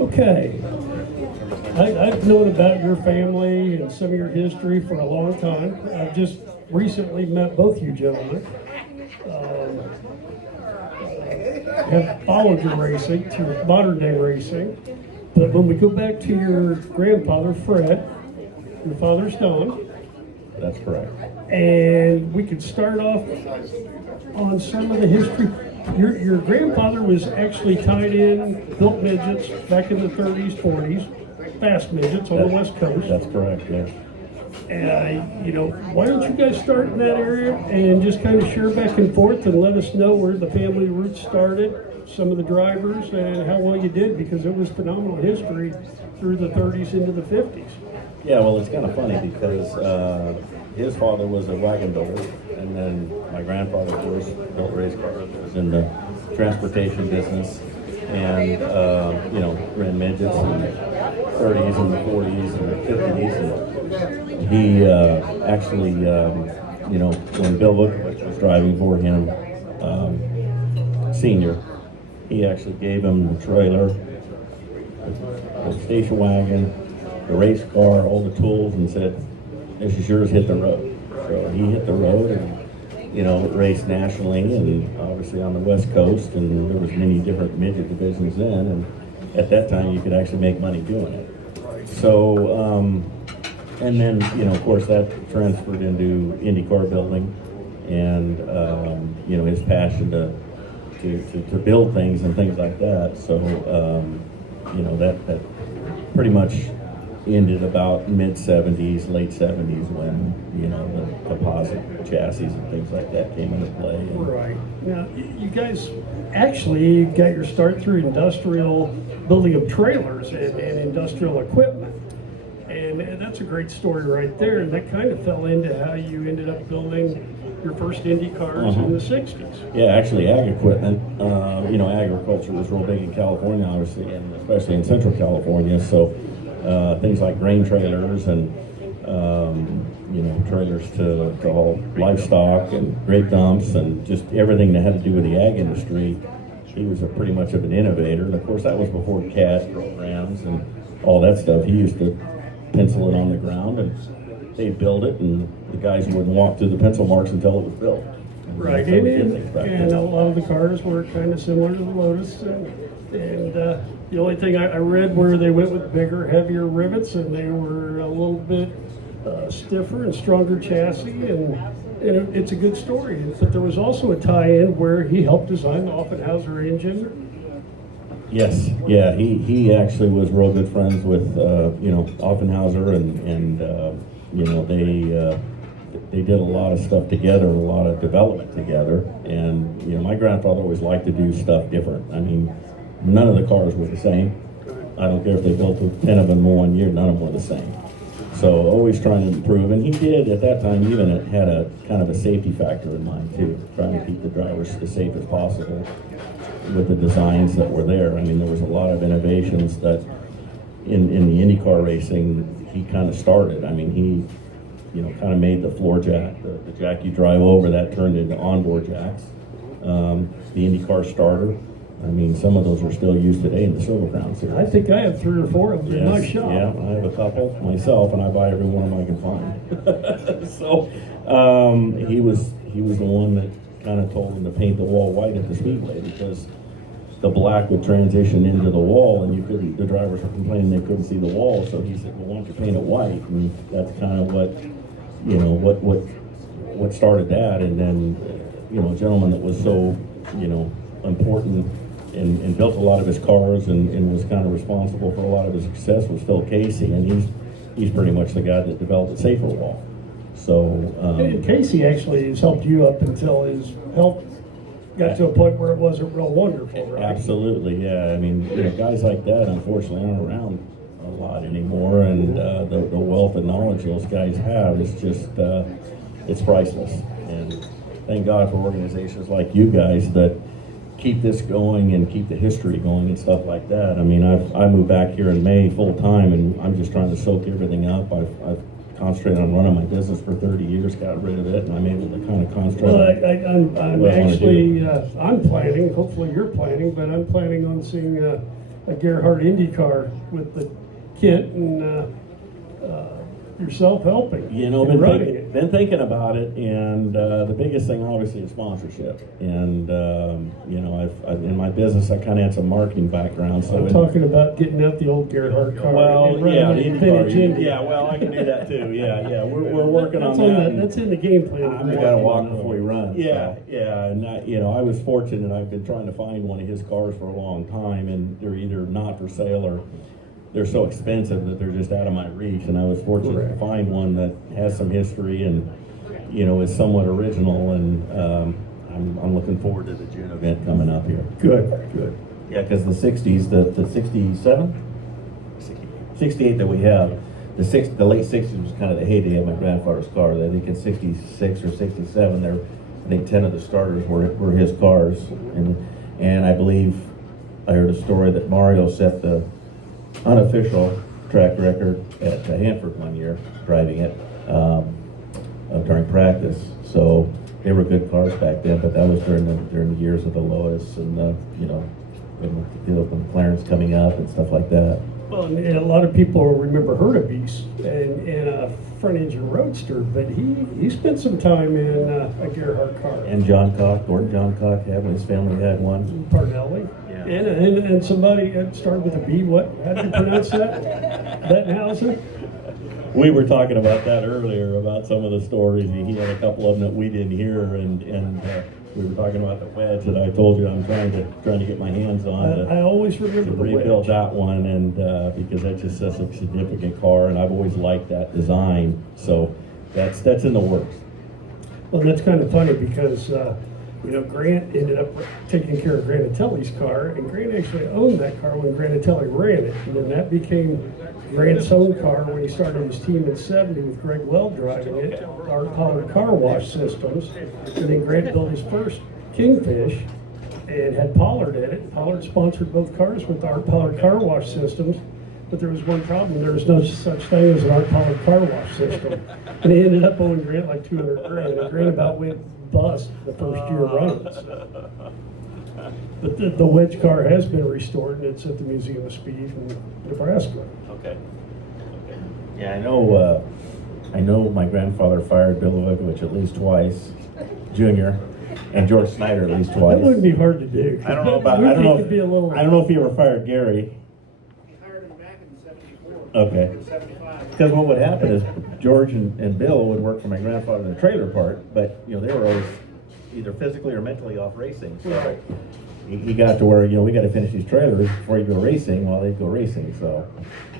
Okay. I've known about your family and some of your history for a long time. I've just recently met both you gentlemen. Have followed your racing, to modern day racing. But when we go back to your grandfather, Fred, your father's Don. That's correct. And we could start off on some of the history. Your grandfather was actually tied in, built midgets back in the 30s, 40s, fast midgets on the West Coast. That's correct, yeah. And why don't you guys start in that area and just kind of share back and forth and let us know where the family roots started, some of the drivers, and how well you did, because it was phenomenal history through the 30s into the 50s. Yeah, well, it's kind of funny because his father was a wagon builder, and then my grandfather, of course, built race cars, was in the transportation business, and ran midgets in the 30s and the 40s and the 50s. And he actually, when Bill Vukovich was driving for him, senior, he actually gave him the trailer, the station wagon, the race car, all the tools, and said, "This is yours, hit the road." So he hit the road and, raced nationally and obviously on the West Coast, and there was many different midget divisions then, and at that time you could actually make money doing it. So, and then, of course that transferred into INDY car building, and, his passion to build things and things like that. So, that pretty much ended about mid-70s, late 70s, when, the composite chassis and things like that came into play. And right. Now, you guys actually got your start through industrial building of trailers and industrial equipment. And that's a great story right there. And that kind of fell into how you ended up building your first Indy cars in the 60s. Yeah, actually ag equipment, agriculture was real big in California, obviously, and especially in Central California. So things like grain trailers and, trailers to haul livestock and grape dumps and just everything that had to do with the ag industry. He was pretty much of an innovator. And of course, that was before CAD programs and all that stuff. He used to pencil it on the ground, and they'd build it, and the guys wouldn't walk through the pencil marks until it was built. Right, and a lot of the cars were kind of similar to the Lotus, and the only thing I read where they went with bigger, heavier rivets, and they were a little bit stiffer and stronger chassis, and it's a good story. But there was also a tie-in where he helped design the Offenhauser engine. Yes, yeah, he actually was real good friends with Offenhauser, and they did a lot of stuff together, a lot of development together, and my grandfather always liked to do stuff different. I mean, none of the cars were the same. I don't care if they built 10 of them in 1 year, none of them were the same. So always trying to improve, and he did at that time even had a kind of a safety factor in mind too, trying to keep the drivers as safe as possible with the designs that were there. I mean, there was a lot of innovations that in the IndyCar racing he kind of started. I mean, he kind of made the floor jack, the jack you drive over, that turned into onboard jacks. The IndyCar starter, I mean, some of those are still used today in the Silver Crown series. I think I have 3 or 4 of them in my shop. Yeah, I have a couple myself, and I buy every one of them I can find. So he was the one that kind of told him to paint the wall white at the speedway, because the black would transition into the wall, and the drivers were complaining they couldn't see the wall. So he said, "Well, why don't you paint it white?" And that's kind of what started that. And then a gentleman that was so important and built a lot of his cars and was kind of responsible for a lot of his success was Phil Casey, and he's pretty much the guy that developed the safer wall. So and Casey actually has helped you up until his health got to a point where it wasn't real wonderful, right? Absolutely, yeah. I mean, guys like that unfortunately aren't around a lot anymore, and the wealth of knowledge those guys have is just it's priceless. And thank God for organizations like you guys that keep this going and keep the history going and stuff like that. I mean, I moved back here in May full time, and I'm just trying to soak everything up. I've concentrated on running my business for 30 years, got rid of it, and I'm able to kind of concentrate. Well, I'm actually, I'm planning, hopefully you're planning, but I'm planning on seeing a Gerhardt Indy car with the kit and yourself helping. You know, and running it. been thinking about it, and the biggest thing obviously is sponsorship. And you know, I've in my business I kind of had some marketing background. So I'm talking about getting out the old Gerhardt car. well, and running yeah, it the Indy vintage car, Indy. yeah, well, I can do that too. Yeah, we're working That's on that. that's in the game plan. You gotta walk before you run. Yeah, so. yeah, and you know, I was fortunate. I've been trying to find one of his cars for a long time, and they're either not for sale or they're so expensive that they're just out of my reach. And I was fortunate to Correct. find one that has some history and, you know, is somewhat original. And I'm looking forward to the June event coming up here. Good, good. Yeah, because the 60s, the 67? 68 that we have, the late 60s was kind of the heyday of my grandfather's car. I think in 66 or 67, there, I think 10 of the starters were his cars. And I believe I heard a story that Mario set the unofficial track record at Hanford one year, driving it during practice. So they were good cars back then, but that was during the years of the Lotus and the, you know, when McLaren's coming up and stuff like that. Well, and a lot of people remember Hurtubise and a front engine roadster, but he spent some time in a Gerhardt car. And John Cock, Gordon John Cock had one, his family had one. Parnelli. Yeah. And somebody started with a B. What? How do you pronounce that? Bettenhausen? We were talking about that earlier, about some of the stories. He had a couple of them that we didn't hear, and we were talking about the wedge that I told you I'm trying to get my hands on. I always To remember the rebuild wedge. that one, and because that's just such a significant car, and I've always liked that design. So that's in the works. Well, that's kind of funny because, you know, Grant ended up taking care of Granatelli's car, and Grant actually owned that car when Granatelli ran it. And then that became Grant's own car when he started his team in '70 with Greg Weld driving it, Art Pollard Car Wash Systems. And then Grant built his first Kingfish and had Pollard in it. Pollard sponsored both cars with Art Pollard Car Wash Systems. But there was one problem. There was no such thing as an Art Pollard car wash system. And he ended up owing Grant like $200,000. And Grant about went bust the first year running. So. But the wedge car has been restored, and it's at the Museum of Speed in Nebraska. Okay. Yeah, I know my grandfather fired Bill Levikovich at least twice, Jr., and George Snyder at least twice. That wouldn't be hard to do. I don't know about. I don't know if he ever fired Gary. He hired him back in '74. Okay. 75. Because what would happen is George and Bill would work for my grandfather in the trailer park, but you know they were always either physically or mentally off racing. So Right. he got to where, you know, we got to finish these trailers before you go racing while they go racing. So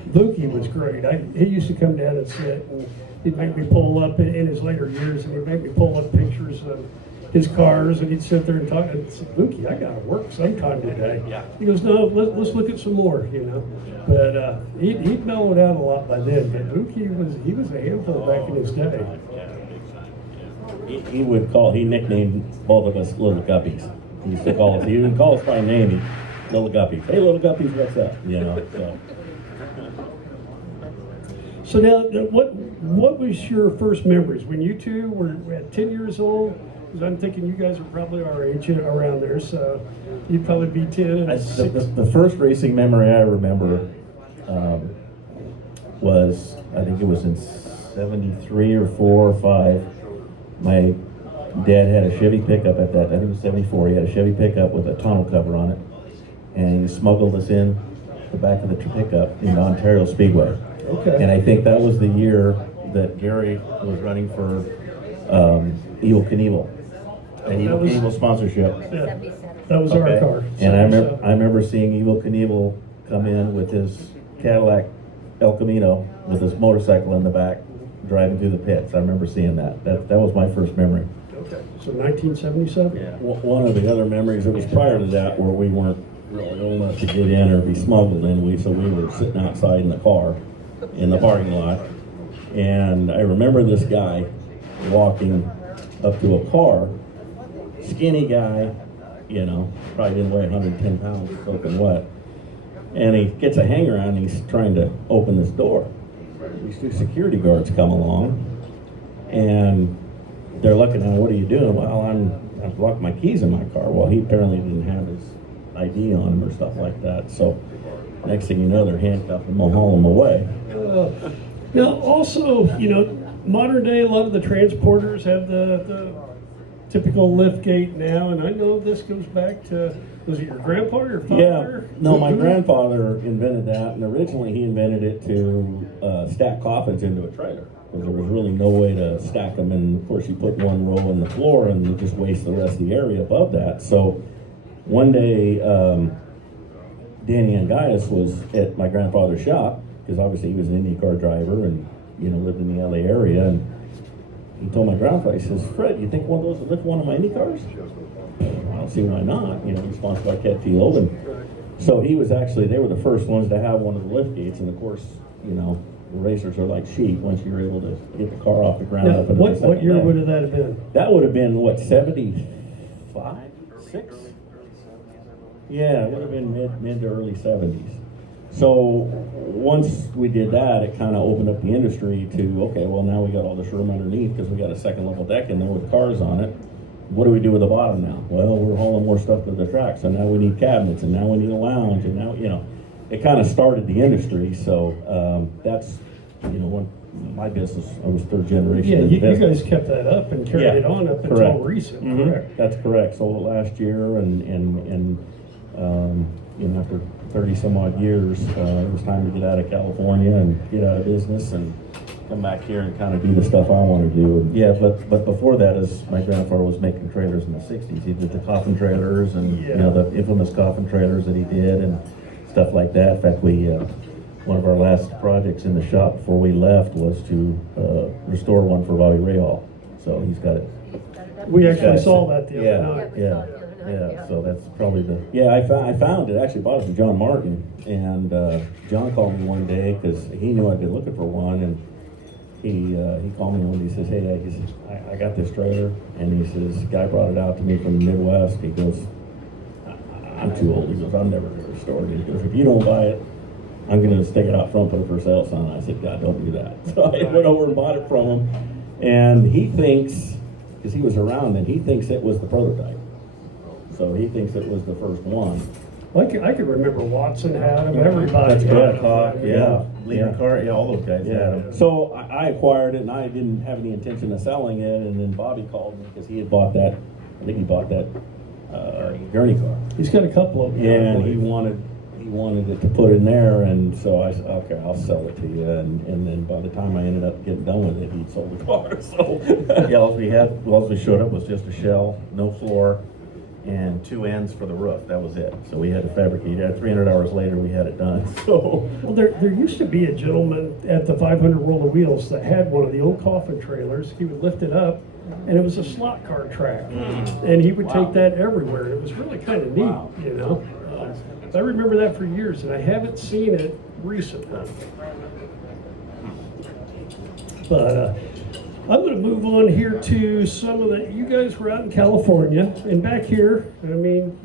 Buki was great. He used to come down and sit, and he'd make me pull up in his later years, and he'd make me pull up pictures of his cars, and he'd sit there and talk. And I said, Buki, I gotta work sometime today. Yeah. He goes, no, let's look at some more, you know. But he'd mellowed out a lot by then. But Buki was a handful back in his day. Yeah, big time. Yeah. He nicknamed both of us Little Guppies. He used to call us. He didn't call us by name. He Little Guppies. Hey, Little Guppies, what's up? You know. So. So now, what was your first memories when you two were at 10 years old? Because I'm thinking you guys are probably our age around there, so you'd probably be 10 and 6. the first racing memory I remember was, I think it was in '73 or '4 or '5. My dad had a Chevy pickup at that. I think it was '74. He had a Chevy pickup with a tonneau cover on it, and he smuggled us in the back of the pickup into Ontario Speedway. Okay. And I think that was the year that Gary was running for Evel Knievel, and That was- Evel Knievel sponsorship. Yeah, that was our Okay. car. And I remember seeing Evel Knievel come in with his Cadillac El Camino with his motorcycle in the back, driving through the pits. I remember seeing that. That was my first memory. Okay, so 1977? Yeah. One of the other memories that was prior to that, where we weren't really old enough to get in or be smuggled in, so we were sitting outside in the car, in the parking lot, and I remember this guy walking up to a car, skinny guy, you know, probably didn't weigh 110 pounds, soaking wet, and he gets a hanger on, and he's trying to open this door. These two security guards come along, and they're looking at him, what are you doing? Well, I've locked my keys in my car. Well, he apparently didn't have his, I ID on them or stuff like that. So next thing you know, they're handcuffed and hauling them away. Now, also, modern day, a lot of the transporters have the typical lift gate now, and I know this goes back to, was it your grandpa or your father? Yeah, no, my grandfather invented that, and originally he invented it to stack coffins into a trailer, because there was really no way to stack them, and of course you put one row on the floor and you just waste the rest of the area above that. So one day, Danny Angias was at my grandfather's shop, because obviously he was an Indy car driver and lived in the LA area, and he told my grandpa, he says, "Fred, you think one of those would lift one of my Indy cars?" I don't see why not. He's sponsored by Ketfield, and so he was actually, they were the first ones to have one of the lift gates, and of course, the racers are like sheep once you're able to get the car off the ground. Now, Up and what year would that have been? That would have been, what, 75, 6? Yeah, it would have been mid to early 70s. So once we did that, it kind of opened up the industry to, okay, well now we got all this room underneath because we got a second level deck in there with cars on it. What do we do with the bottom now? Well, we're hauling more stuff to the track, so now we need cabinets, and now we need a lounge, and now, it kind of started the industry. So that's, my business, I was third generation. Yeah, in the you business. guys kept that up and carried it on up Correct. until recent, Mhm. correct? That's correct. Sold it last year, and after 30 some odd years, it was time to get out of California and get out of business and come back here and kind of do the stuff I want to do. And Yeah, but before that, as my grandfather was making trailers in the 60s, he did the coffin trailers and, the infamous coffin trailers that he did and stuff like that. In fact, one of our last projects in the shop before we left was to restore one for Bobby Rahal. So he's got it. We actually Yeah. saw that the Yeah. other night. Yeah, so that's probably the, yeah, I found it. Actually bought it from John Martin, and John called me one day because he knew I'd been looking for one, and he called me one day. He says, "Hey, he says, I got this trailer," and he says, "Guy brought it out to me from the Midwest." He goes, "I'm too old." He goes, "I'm never going to restore it." He goes, "If you don't buy it, I'm going to stick it out front, put it for sale sign." I said, "God, don't do that." So I went over and bought it from him, and he thinks, because he was around then, he thinks it was the prototype. So he thinks it was the first one. Well, I could remember Watson had them, everybody That's had correct. them. yeah, Leader Yeah. Car, yeah, all those guys had them. So I acquired it, and I didn't have any intention of selling it, and then Bobby called me because he had bought that, I think he bought that gurney car. He's got a couple of them. And he wanted it to put in there, and so I said, "Okay, I'll sell it to you." And then by the time I ended up getting done with it, he'd sold the car. So Yeah, all we showed up was just a shell, no floor, and 2 ends for the roof. That was it. So we had to fabricate it. 300 hours later, we had it done. So Well, there used to be a gentleman at the 500 Roller Wheels that had one of the old coffin trailers. He would lift it up, and it was a slot car track. And he would take that everywhere. It was really kind of neat, I remember that for years, and I haven't seen it recently. But I'm going to move on here to some of the, you guys were out in California, and back here, I mean,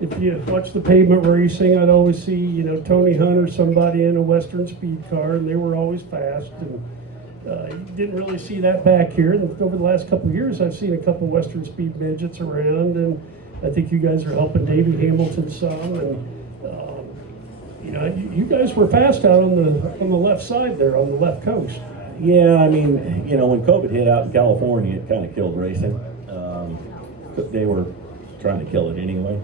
if you watch the pavement racing, I'd always see, Tony Hunt or somebody in a Western speed car, and they were always fast, and you didn't really see that back here. And over the last couple of years, I've seen a couple Western speed midgets around, and I think you guys are helping Davey Hamilton some, and you guys were fast out on the left side there, on the left coast. yeah, I mean, when COVID hit out in California, it kind of killed racing. They were trying to kill it anyway.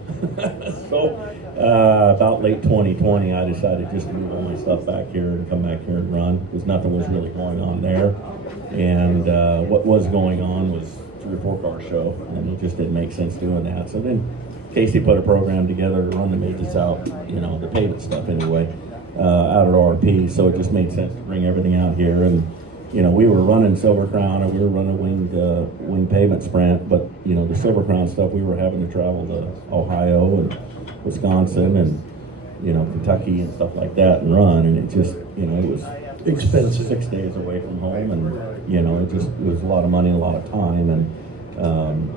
So about late 2020, I decided just to move all my stuff back here and come back here and run, because nothing was really going on there. And what was going on was 3 or 4 car show, and it just didn't make sense doing that. So then Casey put a program together to run the midgets out, the pavement stuff anyway, out at RP. So it just made sense to bring everything out here. And we were running Silver Crown, and we were running winged pavement sprint, but the Silver Crown stuff, we were having to travel to Ohio and Wisconsin and Kentucky and stuff like that and run, and it just it was Expensive. 6 days away from home, and it was a lot of money, a lot of time, and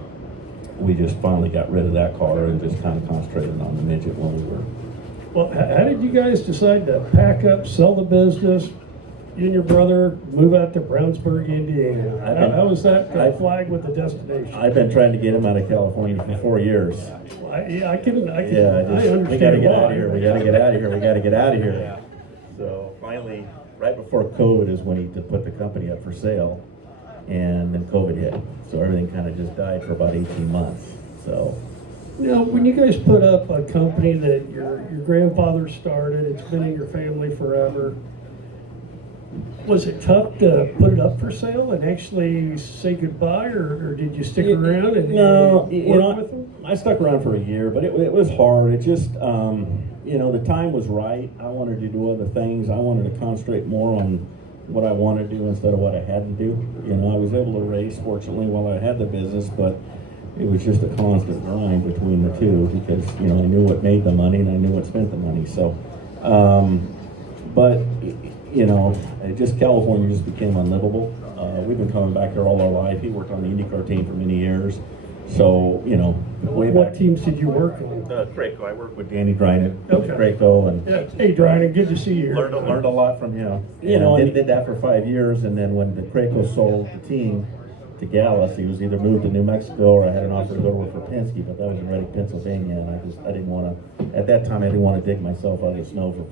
we just finally got rid of that car and just kind of concentrated on the midget when we were. Well, how did you guys decide to pack up, sell the business, you and your brother move out to Brownsburg, Indiana. I've been- How was that I've- flag with the destination? I've been trying to get him out of California for 4 years. Yeah, I can, Yeah, I understand we gotta get why. out of here, we gotta get out of here, we gotta get out of here. So finally, right before COVID is when he put the company up for sale, and then COVID hit. So everything kind of just died for about 18 months, so. Now, when you guys put up a company that your grandfather started, it's been in your family forever, was it tough to put it up for sale and actually say goodbye, or did you stick around and No, work you know, with them? I stuck around for a year, but it was hard. It just, you know, the time was right. I wanted to do other things. I wanted to concentrate more on what I wanted to do instead of what I had to do. You know, I was able to race, fortunately, while I had the business, but it was just a constant grind between the two because, you know, I knew what made the money and I knew what spent the money. So, but, you know, California just became unlivable. We've been coming back here all our life. He worked on the INDY team for many years. So, you know, way What back. teams did you work on? Craco, I worked with Danny Dryden, Okay. Craco, and Yeah. Hey, Dryden, good to see you here. learned a lot from him. You know, and and- did that for 5 years, and then when the Craco sold the team to Gallus, he was either moved to New Mexico or I had an offer to go to work for Penske, but that was in Reading, Pennsylvania, and I didn't want to. At that time, I didn't want to dig myself out of the snow for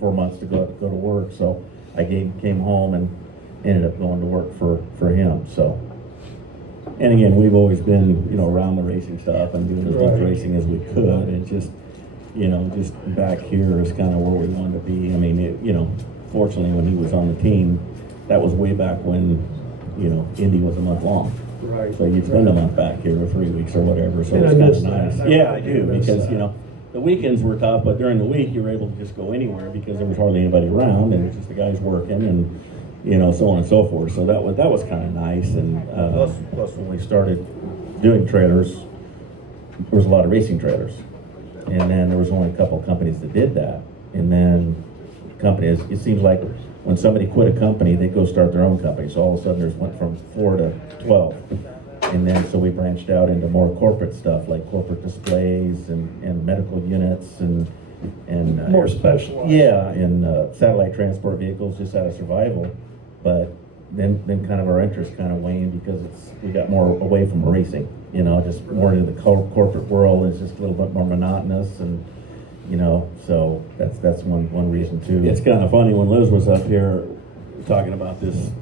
4 months to go to work. So I came home and ended up going to work for him. So. And again, we've always been, you know, around the racing stuff and doing as much Right. racing as we could. And just, you know, just back here is kind of where we wanted to be. I mean, you know, fortunately, when he was on the team, that was way back when, you know, Indy was a month long. Right. So you'd spend a month back here or 3 weeks or whatever. So And it's I kind miss of nice. that. Yeah, I do miss because that. you know the weekends were tough, but during the week you were able to just go anywhere because there was hardly anybody around and it was just the guys working and you know so on and so forth. So that was kind of nice and. Plus, when we started doing trailers, there was a lot of racing trailers, and then there was only a couple of companies that did that. And then companies, it seems like when somebody quit a company, they go start their own company. So all of a sudden, there's went from 4 to 12, and then so we branched out into more corporate stuff like corporate displays and medical units and More specialized. yeah, and satellite transport vehicles just out of survival, but. Then kind of our interest kind of waned because we got more away from racing, you know, just more into the corporate world. It's just a little bit more monotonous, and you know, so that's one reason too. It's kind of funny when Liz was up here talking about this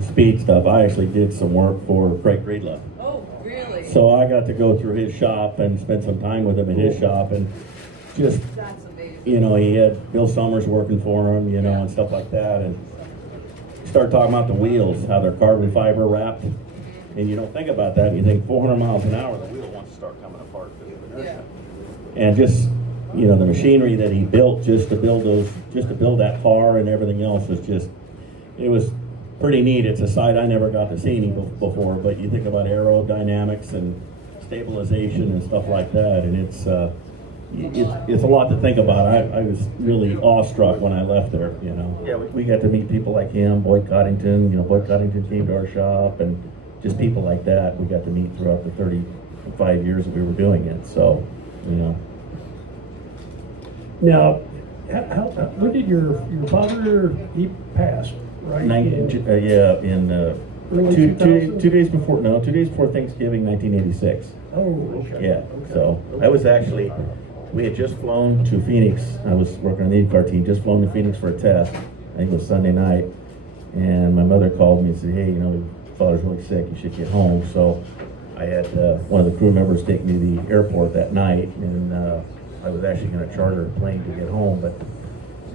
speed stuff. I actually did some work for Craig Breedlove. Oh, really? So I got to go through his shop and spend some time with him in his shop and just, That's amazing. you know, he had Bill Summers working for him, you know, and stuff like that. And start talking about the wheels, how they're carbon fiber wrapped. And you don't think about that. You think 400 miles an hour, the wheel wants to start coming apart because of inertia. And just, you know, the machinery that he built just to build that car and everything else was just, it was pretty neat. It's a side I never got to see any before, but you think about aerodynamics and stabilization and stuff like that, and it's a lot to think about. I was really awestruck when I left there, you know. Yeah, we got to meet people like him, Boyd Coddington. You know, Boyd Coddington came to our shop, and just people like that we got to meet throughout the 35 years that we were doing it. So, you know. Now, when did your father, he passed, right? In Early two 2000s? days before Thanksgiving, 1986. Oh, okay. Yeah, Okay. so I was actually, we had just flown to Phoenix. I was working on the IndyCar team, just flown to Phoenix for a test. I think it was Sunday night. And my mother called me and said, hey, you know, your father's really sick, you should get home. So I had one of the crew members take me to the airport that night, and I was actually going to charter a plane to get home, but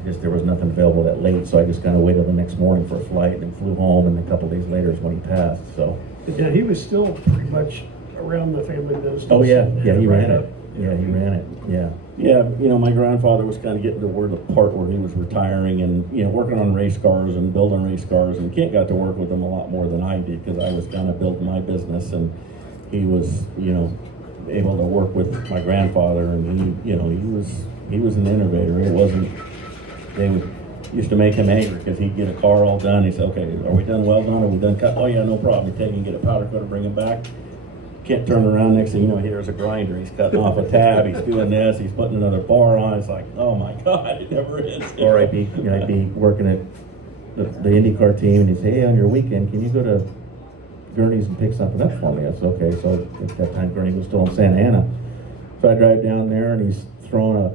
just there was nothing available that late, so I just kind of waited the next morning for a flight and then flew home, and a couple days later is when he passed. So. Yeah, he was still pretty much around the family business. Oh yeah, he ran Right it. Yeah, he ran it. Yeah. Yeah, you know, my grandfather was kind of getting to where the part where he was retiring and, you know, working on race cars and building race cars. And Kent got to work with him a lot more than I did because I was kind of building my business, and he was, you know, able to work with my grandfather. And he, you know, he was an innovator. It wasn't, they used to make him angry because he'd get a car all done. He said, okay, are we done well done? Are we done cut? Oh yeah, no problem. He'd take it and get a powder coater, bring it back. Kent turned around, next thing you know, there's a grinder. He's cutting off a tab. He's doing this. He's putting another bar on. It's like, oh my God, it never is. Or I'd be working at the IndyCar team, and he said, hey, on your weekend, can you go to Gurney's and pick something up for me? I said, okay. So at that time, Gurney was still in Santa Ana. So I drive down there, and he's throwing a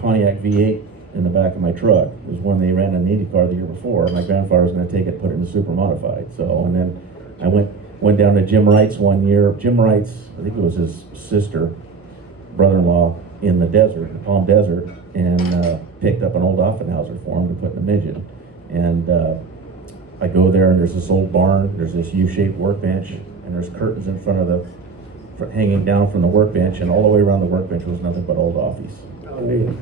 Pontiac V8 in the back of my truck. It was one they ran in the IndyCar the year before. My grandfather was going to take it and put it in the super modified. So, and then I went down to Jim Wright's one year. Jim Wright's, I think it was his sister, brother-in-law in the desert, the Palm Desert, and picked up an old Offenhauser for him to put in a midget. And I go there, and there's this old barn, there's this U-shaped workbench, and there's curtains in front of hanging down from the workbench, and all the way around the workbench was nothing but old Offies.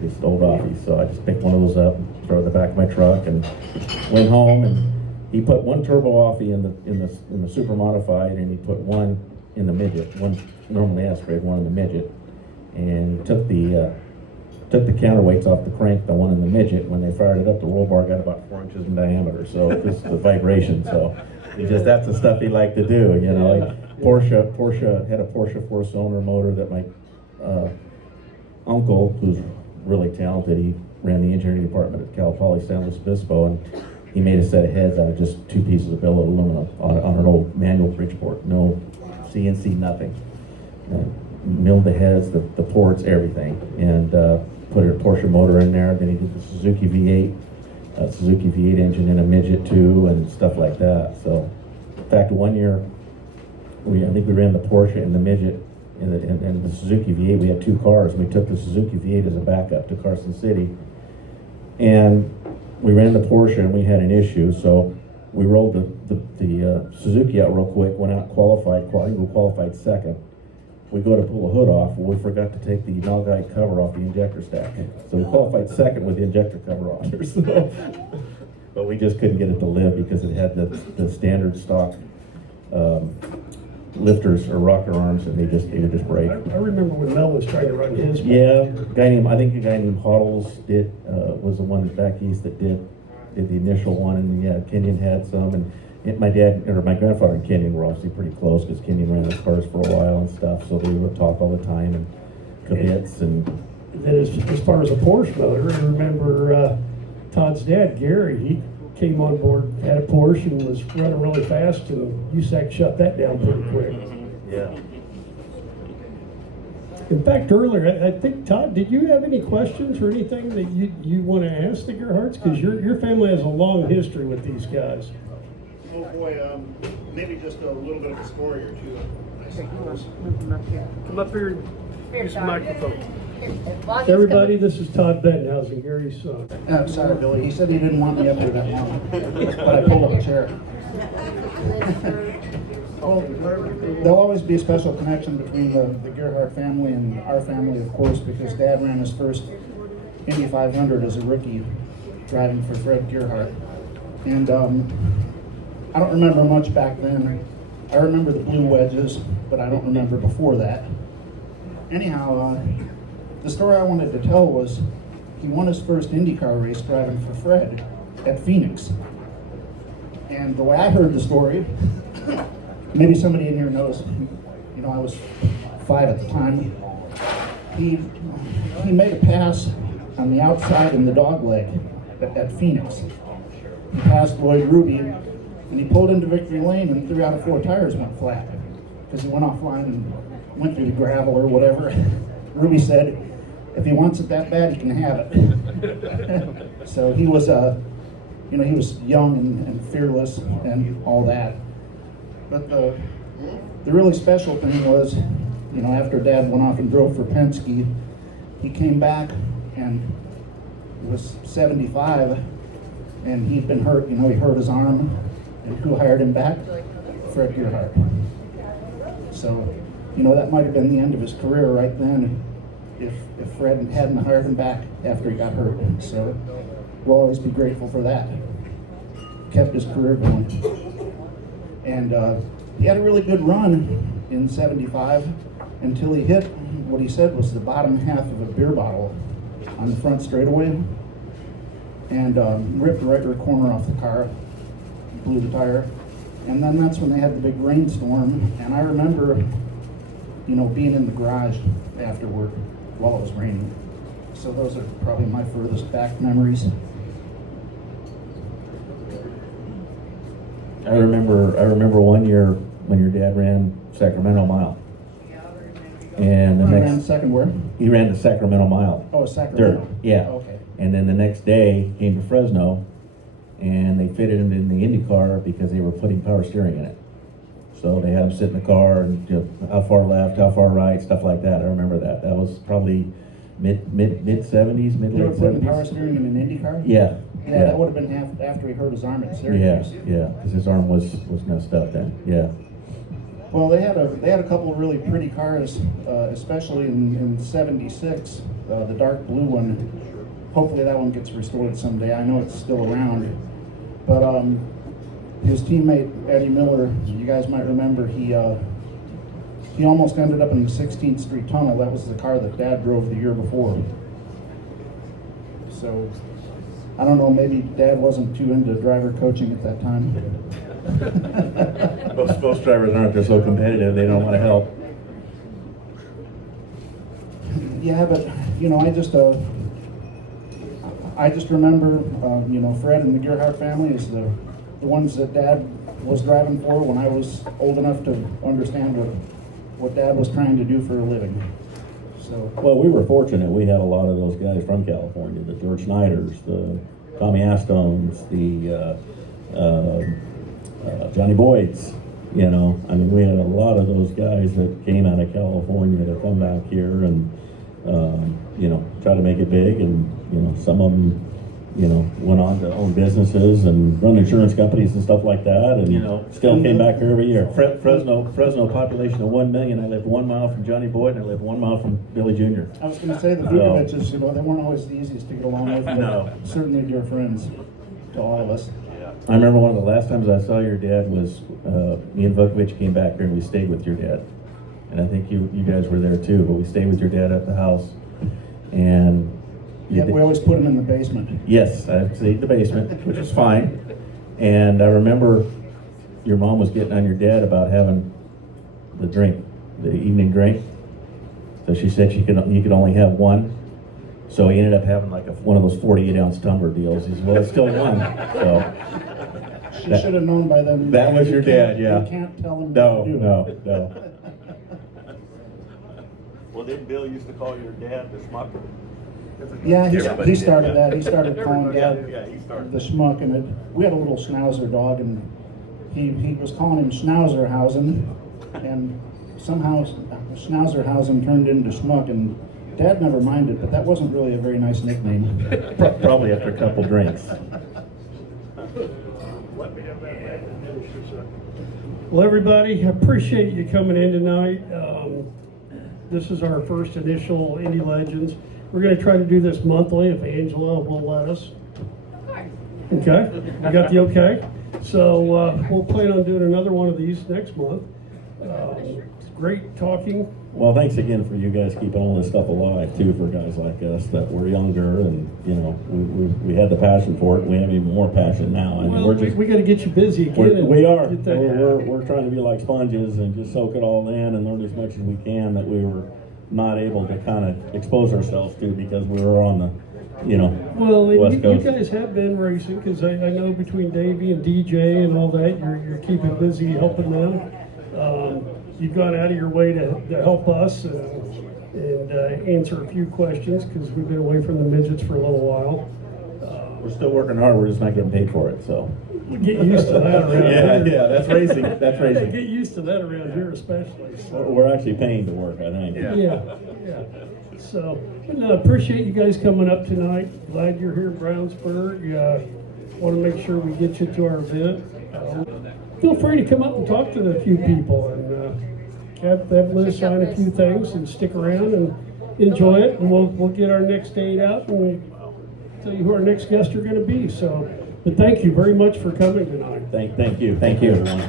These old Offies. So I just picked one of those up, throw it in the back of my truck, and went home. And he put one turbo Offie in the super modified, and he put one in the midget, one normally aspirated, one in the midget, and took the counterweights off the crank, the one in the midget. When they fired it up, the roll bar got about 4 inches in diameter, so just the vibration. So that's the stuff he liked to do, you know. Like Porsche had a Porsche 4-cylinder motor that my uncle, who's really talented, he ran the engineering department at Cal Poly San Luis Obispo, and he made a set of heads out of just 2 pieces of billet aluminum on an old manual Bridgeport, no CNC, nothing. Milled the heads, the ports, everything, and put a Porsche motor in there. Then he did the Suzuki V8, Suzuki V8 engine in a midget too, and stuff like that. So, in fact, one year, I think we ran the Porsche and the midget and the Suzuki V8. We had 2 cars, and we took the Suzuki V8 as a backup to Carson City. And we ran the Porsche, and we had an issue, so we rolled the Suzuki out real quick, went out qualified second. We go to pull the hood off, well, we forgot to take the Nalgite cover off the injector stack. So we qualified second with the injector cover off there. So, but we just couldn't get it to live because it had the standard stock lifters or rocker arms, and they would just break. I remember when Mel was trying to run his. Yeah, I think a guy named Hoddles was the one back east that did the initial one, and yeah, Kenyon had some, and my grandfather and Kenyon were obviously pretty close because Kenyon ran the cars for a while and stuff, so they would talk all the time and kibitz and. Then as far as a Porsche motor, I remember Todd's dad, Gary, he came on board, had a Porsche and was running really fast, and USAC shut that down pretty quick. Yeah. In fact, earlier, I think, Todd, did you have any questions or anything that you want to ask the Gerhardts? Because your family has a long history with these guys. Oh boy, maybe just a little bit of a story or two, I suppose. Come up here and use the microphone. Everybody, Everybody, this is Todd Bettenhausen, Gary's son. Sorry, Billy. He said he didn't want me up here that long, but I pulled up a chair. Well, there'll always be a special connection between the Gerhardt family and our family, of course, because Dad ran his first Indy 500 as a rookie, driving for Fred Gerhardt. And I don't remember much back then. I remember the blue wedges, but I don't remember before that. Anyhow, the story I wanted to tell was he won his first IndyCar race driving for Fred at Phoenix. And the way I heard the story, maybe somebody in here knows, you know, I was 5 at the time. He made a pass on the outside in the dog leg at Phoenix. He passed Lloyd Ruby, and he pulled into victory lane, and 3 out of 4 tires went flat because he went offline and went through the gravel or whatever. Ruby said, if he wants it that bad, he can have it. So he was, you know, he was young and fearless and all that. But the really special thing was, you know, after Dad went off and drove for Penske, he came back and was 75, and he'd been hurt. You know, he hurt his arm, and who hired him back? Fred Gerhardt. So, you know, that might have been the end of his career right then if Fred hadn't hired him back after he got hurt. So we'll always be grateful for that. Kept his career going. And he had a really good run in 75 until he hit what he said was the bottom half of a beer bottle on the front straightaway and ripped the right rear corner off the car, blew the tire. And then that's when they had the big rainstorm. And I remember, you know, being in the garage afterward while it was raining. So those are probably my furthest back memories. I remember one year when your dad ran Sacramento Mile. And the I ran next, second where? he ran the Sacramento Mile. Oh, Sacramento. Dirt, yeah. Okay. And then the next day, came to Fresno, and they fitted him in the Indy car because they were putting power steering in it. So they had him sit in the car and, you know, how far left, how far right, stuff like that. I remember that. That was probably mid 70s, mid They were late putting power 70s. steering in an Indy car? Yeah. Yeah, that would have been after he hurt his arm at Yeah, Syracuse. yeah, because his arm was messed up then. Yeah. Well, they had a couple of really pretty cars, especially in '76. The dark blue one. Hopefully that one gets restored someday. I know it's still around. But his teammate Eddie Miller, you guys might remember, he almost ended up in the 16th Street Tunnel. That was the car that Dad drove the year before. So I don't know. Maybe Dad wasn't too into driver coaching at that time. Most drivers aren't. They're so competitive, they don't want to help. Yeah, but you know, I just remember, you know, Fred and the Gerhardt family is the ones that Dad was driving for when I was old enough to understand what Dad was trying to do for a living. So, Well, we were fortunate. We had a lot of those guys from California, the George Schneiders, the Tommy Astones, the Johnny Boyds. You know, I mean, we had a lot of those guys that came out of California to come back here and, you know, try to make it big. And, you know, some of them, you know, went on to own businesses and run insurance companies and stuff like that. And, You know, still came back here every year. Fresno population of 1 million. I lived 1 mile from Johnny Boyd, and I lived 1 mile from Billy Jr. I was going to say the Vukoviches, you know, they weren't always the easiest to get along with, but No. certainly dear friends to all of us. I remember one of the last times I saw your dad was me and Vukovic came back here and we stayed with your dad, and I think you guys were there too. But we stayed with your dad at the house, and Yeah, we always put him in the basement. yes, I stayed in the basement, which was fine. And I remember your mom was getting on your dad about having the drink, the evening drink. So she said he could only have one. So he ended up having like one of those 48-ounce tumbler deals. He said, well, it's still one. So She should have known by then. that was your dad, yeah. You can't tell him No, what to do. no. Well, didn't Bill used to call your dad the schmuck? Yeah, Everybody he did, started yeah. that. He started calling Dad Yeah, he started the schmuck, and we had a little schnauzer dog, and he was calling him Schnauzerhausen, and somehow Schnauzerhausen turned into schmuck, and Dad never minded, but that wasn't really a very nice nickname. Probably after a couple drinks. Well, everybody, I appreciate you coming in tonight. This is our first initial Indie Legends. We're going to try to do this monthly if Angela will let us. Okay, we got the okay. So we'll plan on doing another one of these next month. It's great talking. Well, thanks again for you guys keeping all this stuff alive too, for guys like us that were younger and, you know, we had the passion for it. We have even more passion now. I mean, Well, we got to get you busy again. we are. Get that- We're trying to be like sponges and just soak it all in and learn as much as we can that we were not able to kind of expose ourselves to because we were on the, you know, Well, and West you Coast. guys have been racing because I know between Davey and DJ and all that, you're keeping busy helping them. You've gone out of your way to help us and answer a few questions because we've been away from the midgets for a little while. We're still working hard, we're just not getting paid for it, so. We get used to that around here. Yeah, that's racing, that's Yeah, racing. get used to that around here especially. So. we're actually paying to work, I think. Yeah. So, but no, appreciate you guys coming up tonight. Glad you're here in Brownsburg. Want to make sure we get you to our event. Feel free to come up and talk to a few people and have Liz sign a few things and stick around and enjoy it. And we'll get our next date out and tell you who our next guests are going to be. So, but thank you very much for coming tonight. Thank you. Thank you. everyone.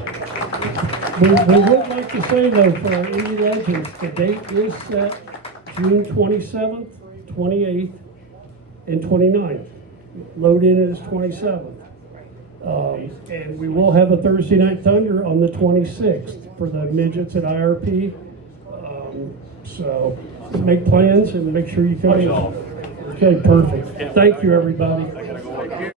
We would like to say though, for our Indie Legends, the date is set June 27th, 28th, and 29th. Load in is 27th. And we will have a Thursday Night Thunder on the 26th for the midgets at IRP. So make plans and make sure you come in. Okay, perfect. Thank you, everybody.